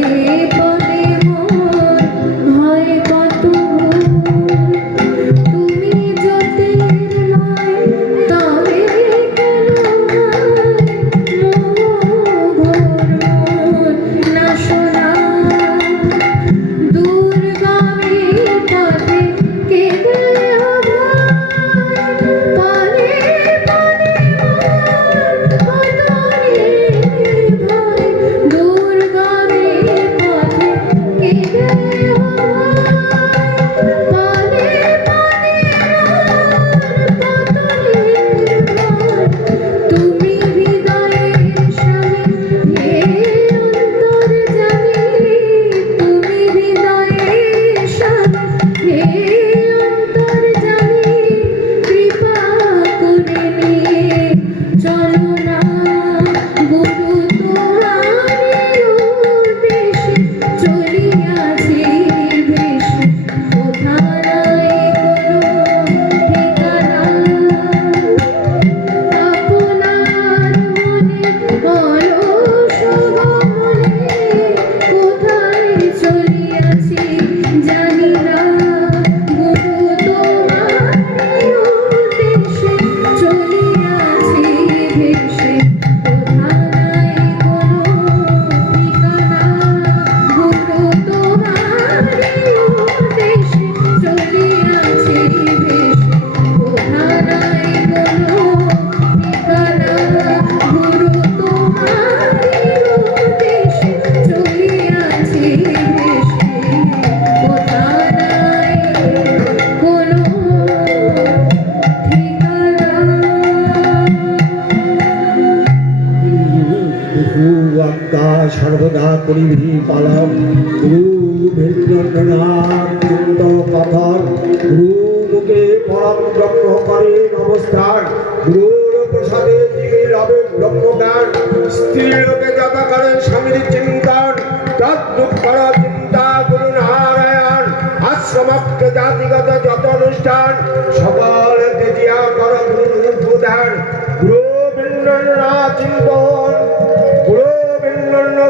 Baby, but... করিবি পালন গুরু ভেন্দ্রনাথ চন্দ্র কথন গুরু মুখে নমস্কার গুরুর প্রসাদে লবে ব্রহ্মজ্ঞান স্ত্রী লোকে যথা করে স্বামীর চিন্তন তদ্রুপ কর চিন্তা গুরু নারায়ণ আশ্রমক্ত জাতিগত যত অনুষ্ঠান, সকল দেজিয়া কর গুরু প্রদান গুরু চিন্তন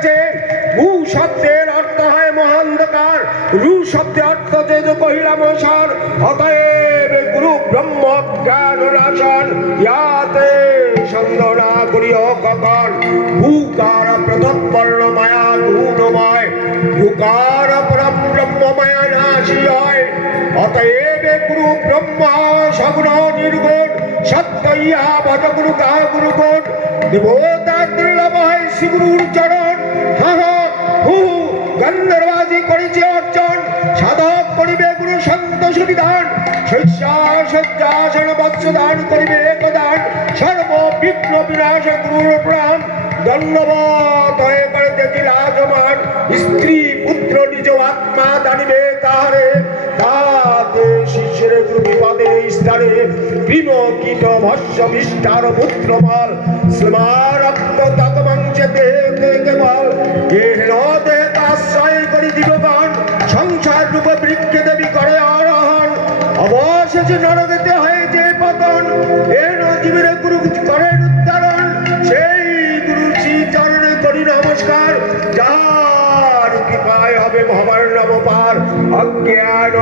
কাছে ভূ শব্দের অর্থ হয় মহান্ধকার রু শব্দের অর্থ কহিলাম সার অতএব গুরু ব্রহ্ম জ্ঞান নাশন ইয়াতে সন্দেহ না করিও কখন ভূকার প্রথম মায়া গুণময়। ভূকার পরম ব্রহ্ম মায়া নাশী হয়। অতএব গুরু ব্রহ্মা সগুণ নির্গুণ। সত্য ইহা ভজ গুরু কাহ গুরু গুণ দুর্লভ হয় চরণ। গন্ধর্বাদি করেছে অর্চন সাধক করিবে গুরু সন্ত সুবিধান শস্যা সজ্জাসন বৎসদান করিবে একদান। সর্ব বিঘ্ন বিনাশ গুরুর প্রাণ। দণ্ডবত হয়ে করে দেখি রাজমান। স্ত্রী, পুত্র, নিজ আত্মা জানিবে তাহারে। তাতে শিষ্যের গুরু বিপদের স্থানে ভীম, কীট, ভস্য বিষ্ঠার পুত্র বল শ্রীমারক্ত তত মঞ্চে দেহে কেবল এ বৃক্ষে দেবী করে আরোহণ। অবশেষে নরকেতে হয়েছে পতন এর জীবনে গুরু করেন উত্তারণ সেই গুরু শ্রী চরণে করি নমস্কার। যার কৃপায় হবে ভবার নবপার, অজ্ঞান